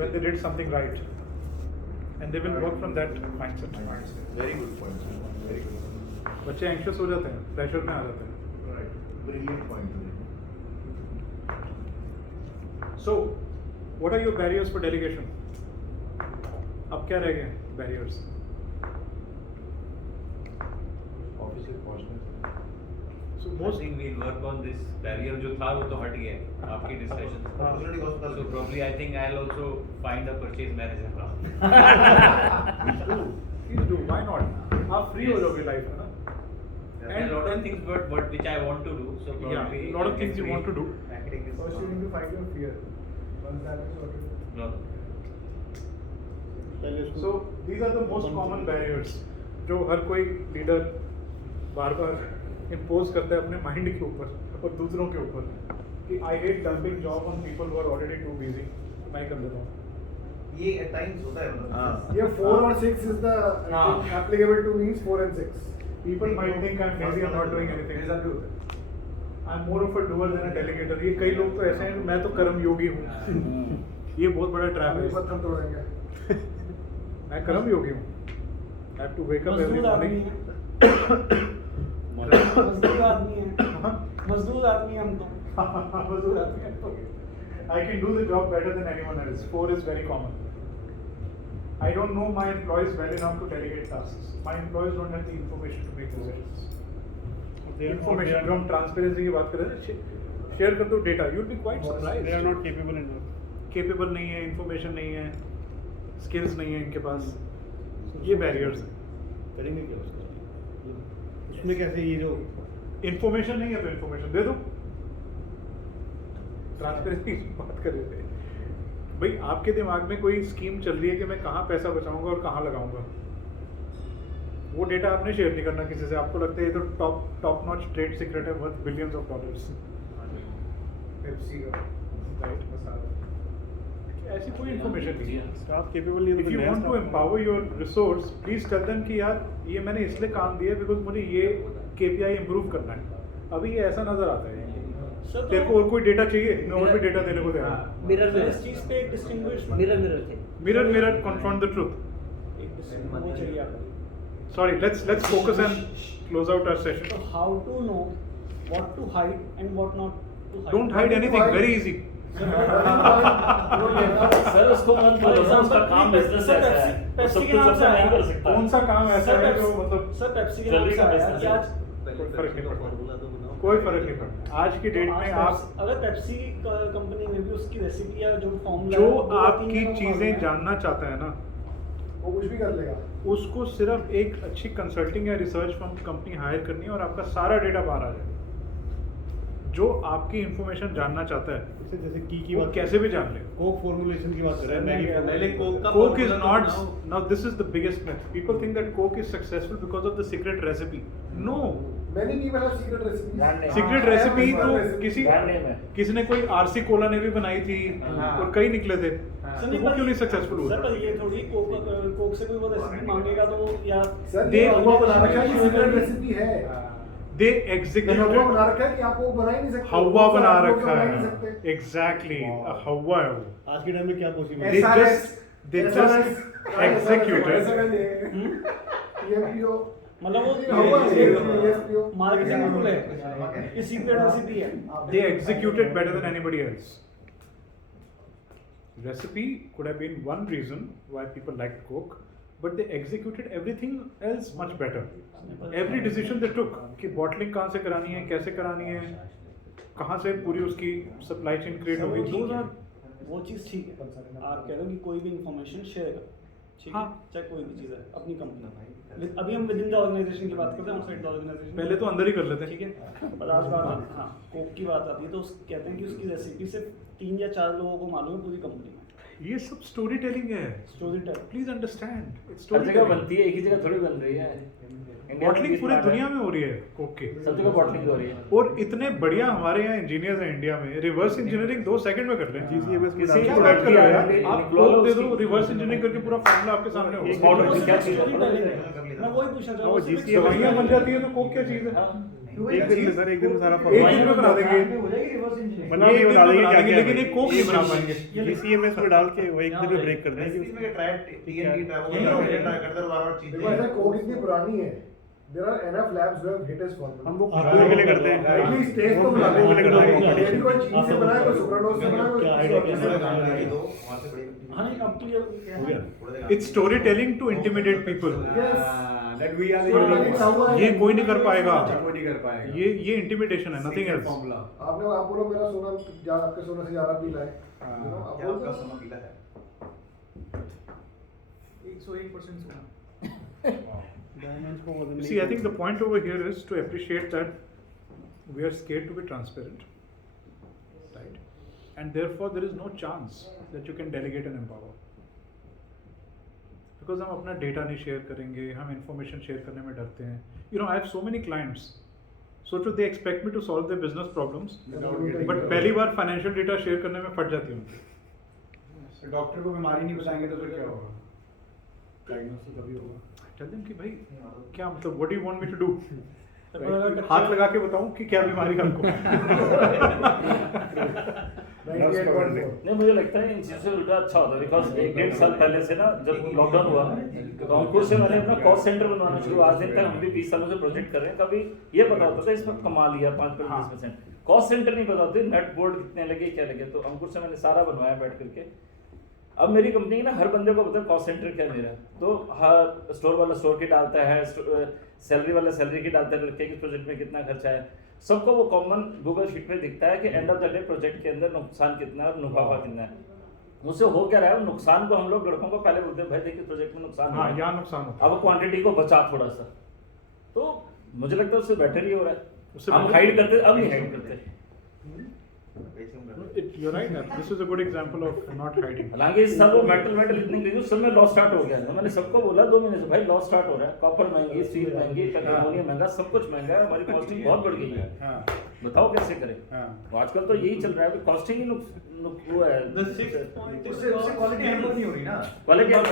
when they did something right, and they will work from that mindset. Very good point, sir. Very good. बच्चे anxious हो जाते हैं, pressure में आ जाते हैं. Right. Brilliant point. So, what are your barriers for delegation? अब क्या रह गए barriers? Office से पहुंचने से. So I most think we'll work on this barrier जो था वो तो हट गया है आपकी discussion. Opportunity cost So का. probably I think I'll also find a purchase manager now. please do. Why not? आप free हो जाओगे life में ना. And a lot of things but which I want to do. So probably Yeah, a lot of things you want to do. Marketing is First you need to fight your fear. Once that is sorted. no. So these are the most common barriers जो हर कोई leader बार बार impose करता है अपने mind के ऊपर और दूसरों के ऊपर कि I hate dumping job on people who are already too busy. मैं कर देता हूँ. ये at times होता है मतलब. Yeah, 4 or 6 is the No. applicable to means 4 and 6. People might think I'm lazy, I'm not doing anything. ऐसा भी होता है. I'm more of a doer than a delegator. ये कई लोग तो ऐसे हैं मैं तो कर्म योगी हूँ. ये बहुत बड़ा ट्रैप अभी है. पत्थर तोड़ेंगे. मैं कर्म योगी हूँ. I have to wake up every मजदूर आदमी morning. है मजदूर आदमी है मजदूर आदमी हम तो मजदूर आदमी है तो. I can do the job better than anyone else. 4 is very common. I don't know my employees well enough to delegate tasks. My employees don't have the information to make decisions. Information जो हम transparency की बात कर रहे हैं, share कर दो data. You'll be quite surprised. They are not capable enough. Capable नहीं है, information नहीं है, skills नहीं है इनके पास. ये barriers हैं. करेंगे क्या उसका? उसमें कैसे ये जो Information नहीं है तो information दे दो. ट्रांसपेरेंसी की बात कर रहे थे. भाई आपके दिमाग में कोई स्कीम चल रही है कि मैं कहाँ पैसा बचाऊंगा और कहाँ लगाऊंगा. वो डेटा आपने शेयर नहीं करना किसी से. आपको लगता है ये तो टॉप नॉच ट्रेड सीक्रेट है worth billions of dollars. Pepsi का. राइट. ऐसी कोई इन्फॉर्मेशन नहीं है. आप capable नहीं है तो If you नया want to staff- empower your resource, please tell them कि यार ये मैंने इसलिए काम दिया बिकॉज मुझे ये KPI improve करना है. अभी ये ऐसा नजर आता है. सर तेरे को और कोई डेटा चाहिए? मैं और भी डेटा देने को तैयार हूँ. मिरर तो इस चीज पे एक डिस्टिंग्विश मिरर मिरर थे Mirror, confront the truth. एक distinguish वो चाहिए आपको. Sorry, let's focus and close out our session. So how to know what to hide and what not to hide. Don't hide anything. Very easy. Sir उसको मत बोलो ना, उसका काम बिजनेस ऐसा है वो सब कुछ अपना नहीं कर सकता. कौन सा काम ऐसा है जो मतलब सर पेप्सी के नाम जल्दी से का आया business कि है. आज कोई फर्क नहीं पड़ता. कोई फर्क नहीं पड़ता. आज की डेट में आप अगर पेप्सी कंपनी में भी उसकी रेसिपी या जो फॉर्मूला जो आपकी चीजें जानना चाहता है ना वो कुछ भी कर लेगा. उसको सिर्फ एक अच्छी कंसल्टिंग या रिसर्च फर्म कंपनी हायर करनी है और आपका सारा डेटा बाहर आ जाएगा. जो आपकी इंफॉर्मेशन जानना चाहता है जैसे की वो बात कैसे भी जान ले. कोक फॉर्मुलेशन की बात कर रहे हैं मैगी पहले कोक का Coke is formula तो not. बनाओ. Now this is the biggest myth. People think that Coke is successful because of the secret recipe. No. मैंने नहीं बना सीक्रेट रेसिपी. सीक्रेट रेसिपी तो किसी किसी ने कोई आरसी कोला ने भी बनाई थी और कई निकले थे. सर तो वो क्यों नहीं सक्सेसफुल सर हुआ? पर ये थोड़ी कोक से कोई वो रेसिपी मांगेगा तो या सर दे- ये हलवा बना रखा है कि सीक्रेट रेसिपी है. They ये हलवा executed. बना रखा है कि आप वो बना ही नहीं सकते. हवा बना आप लोग रखा बना ही है. नहीं सकते. Exactly. हवा है वो. आज के टाइम में क्या पॉसिबल They है? they just executed. EMPO. मतलब वो हवा है, ESPO. मार्केटिंग टूल है ये सीक्रेट रेसिपी है. They executed better than anybody else. Recipe could have been one reason why people liked Coke, but they executed everything else much better. Every decision they took कि bottling कहाँ से करानी है, कैसे करानी है, कहाँ से पूरी उसकी supply chain create होगी. Those are वो चीज़ ठीक है. आप कह रहे हो कि कोई भी इंफॉर्मेशन शेयर करो, ठीक है, हाँ. चाहे कोई भी चीज़ है अपनी कंपनी. अभी हम विद इन द ऑर्गेनाइजेशन की बात करते हैं, आउटसाइड द ऑर्गेनाइजेशन. पहले तो अंदर ही कर लेते हैं. ठीक है, पर आज बात हाँ कोक की बात आती है तो कहते हैं कि उसकी रेसिपी सिर्फ 3 या 4 लोगों को मालूम है पूरी कंपनी में. ये सब स्टोरी टेलिंग है. Story tell. Please understand. It's हर स्टोरी जगह बनती है, एक ही जगह थोड़ी बन रही है. बॉटलिंग पूरी दुनिया में हो रही है कोक की. सब जगह बॉटलिंग हो रही है. और इतने बढ़िया हमारे यहाँ इंजीनियर्स हैं इंडिया में. रिवर्स इंजीनियरिंग 2 सेकंड में कर लें. GCMS में किसी क्या को बात कर रहे हो यार? निकलो आप लो कोक दे दो, उसकी- रिवर्स इंजीनियरिंग करके पूरा फार्मूला आपके सामने एक होगा. पाउडर वो की क्या चीज़ है? स्टोरी टेलिंग है. मैं वही पूछना चाह रहा हूँ. दवाइयाँ बन जाती है तो कोक क्या चीज़ है? हाँ. एक दिन में सर, एक दिन में सारा एक दिन में बना देंगे बना ये के एक दिन बता में देंगे बना क्या देंगे, क्या लेकिन एक कोक नहीं बना पाएंगे। GCMS में डाल के वो एक दिन में ब्रेक कर देंगे रेसिपी में ट्राई TNT ट्राई करते बार-बार चीजें देखो ऐसा कोक इतनी पुरानी है। There are enough labs who have hit his formula. हम वो खुशबू के लिए करते हैं At least taste तो बना वो के लिए करते हैं लेंगे। कोई चीज से बनाया, कोई सुक्रालोज से बनाया, कोई क्या किसी और idea चीज से कैसे बनाया। ये दो वहां से बड़ी हाँ नहीं अब तो ये हो गया It's storytelling to intimidate people. Yes. that we are the So, unique लिखा हुआ है। ये कोई नहीं कर पाएगा। कोई नहीं कर पाएगा ये इंटिमिडेशन है, नथिंग एल्स। फॉर्मूला आप बोलो मेरा सोना आपके सोने से ज्यादा पीला है। You know, आप क्या बोल आपका दो। सोना पीला है 101% सोना। You see, I think the point over here is to appreciate that we are scared to be transparent, right? And therefore, there is no chance that you can delegate and empower. Because हम अपना data नहीं share करेंगे, हम information share करने में डरते हैं. You know, I have so many clients. So they expect me to solve their business problems, but पहली बार financial data share करने में फट जाती हूँ. डॉक्टर को बीमारी नहीं बताएंगे तो फिर क्या होगा डायग्नोसिस कभी होगा Tell them कि भाई क्या मतलब what do you want me to do? हाथ लगा के बताऊं कि क्या बीमारी है हमको. 98.4 नहीं मुझे लगता है इन चीज़ों से उल्टा अच्छा होता है बिकॉज 1-1.5 साल पहले से ना जब लॉकडाउन हुआ तो अंकुर से मैंने अपना कॉस्ट सेंटर बनवाना शुरू आज दिन तक हम भी 20 सालों से प्रोजेक्ट कर रहे हैं कभी ये पता होता था इसमें कमा लिया 5-10% कॉस्ट सेंटर नहीं पता होते नेट बोर्ड कितने लगे क्या लगे तो अंकुर से मैंने सारा बनवाया बैठ करके अब मेरी कंपनी की ना हर बंदे को पता है कॉस्ट सेंटर क्या मेरा तो हर स्टोर वाला स्टोर की डालता है सैलरी वाला सैलरी की डालता है कि इस प्रोजेक्ट में कितना खर्चा है सबको वो कॉमन गूगल शीट पे दिखता है कि end of the day project के अंदर नुकसान कितना है और मुनाफा कितना है मुझसे हो क्या रहा है नुकसान को हम लोग लड़कों को पहले बोलते हैं भाई देखिए प्रोजेक्ट में नुकसान हाँ, यहाँ नुकसान होता है. अब क्वांटिटी को बचा थोड़ा सा तो मुझे लगता है उससे बेटर ही हो रहा उससे है हम better- हाइड करते अब नहीं हाइड करते You're right. This is a good example of not hiding. हालांकि इस साल वो मेटल इतनी खरीदी सब में लॉस स्टार्ट हो गया है मैंने सबको बोला 2 महीने से भाई लॉस स्टार्ट हो रहा है कॉपर महंगी स्टील महंगी एल्युमिनियम महंगा सब कुछ महंगा है हमारी कॉस्टिंग बहुत बढ़ गई है बताओ कैसे करें तो आजकल तो यही चल रहा है कॉस्टिंग ही वो है उससे क्वालिटी हैम्पर नहीं हो रही ना क्वालिटी ओके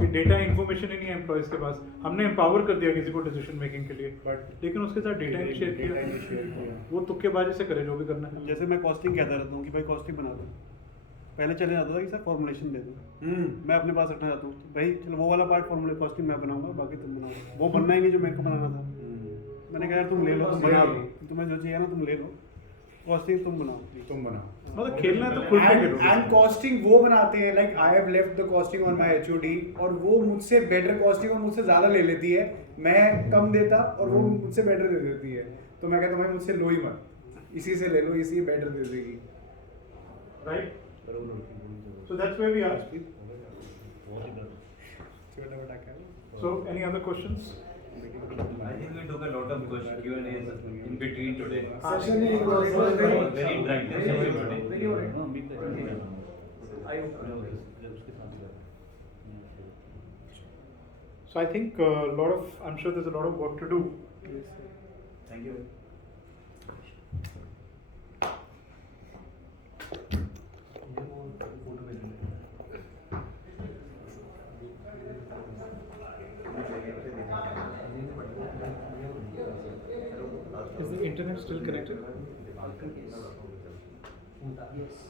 कि डेटा इन्फॉर्मेशन ही नहीं है एम्प्लॉयज के पास. हमने एम्पावर कर दिया किसी को डिसीजन मेकिंग के लिए, बट लेकिन उसके साथ डेटा नहीं शेयर किया. वो तुक्केबाजी से करे जो भी करना है. जैसे मैं कॉस्टिंग कहता रहता हूँ कि भाई कॉस्टिंग बना दो पहले चले जाता था कि सर फॉर्मुलेशन दे दो मैं अपने पास रखना चाहता हूँ भाई चलो वो वाला पार्ट फॉर्मूले कॉस्टिंग मैं बनाऊंगा बाकी तुम बनाओ वो बनना ही नहीं जो मेरे को बनाना था. मैंने कहा यार तुम ले लो तुम बना लो तुम्हें जो चाहिए ना तुम ले लो कॉस्टिंग तुम बनाओ मतलब खेलना है तो खुल के खेलो. एंड कॉस्टिंग वो बनाते हैं like I have left the costing on my HOD और वो मुझसे बेटर कॉस्टिंग और मुझसे ज्यादा ले लेती है मैं कम देता और वो मुझसे बेटर दे देती है तो मैं कहता हूँ भाई मुझसे लो ही मत इसी से ले लो इसी बेटर दे देगी Right? So that's where we are. छोटा बड़ा क्या So any other questions? I think we took a lot of question Q&A in between today. Session he was Very interactive session today. So I think I'm sure there's a lot of work to do. Thank you Is the internet still connected? Yes.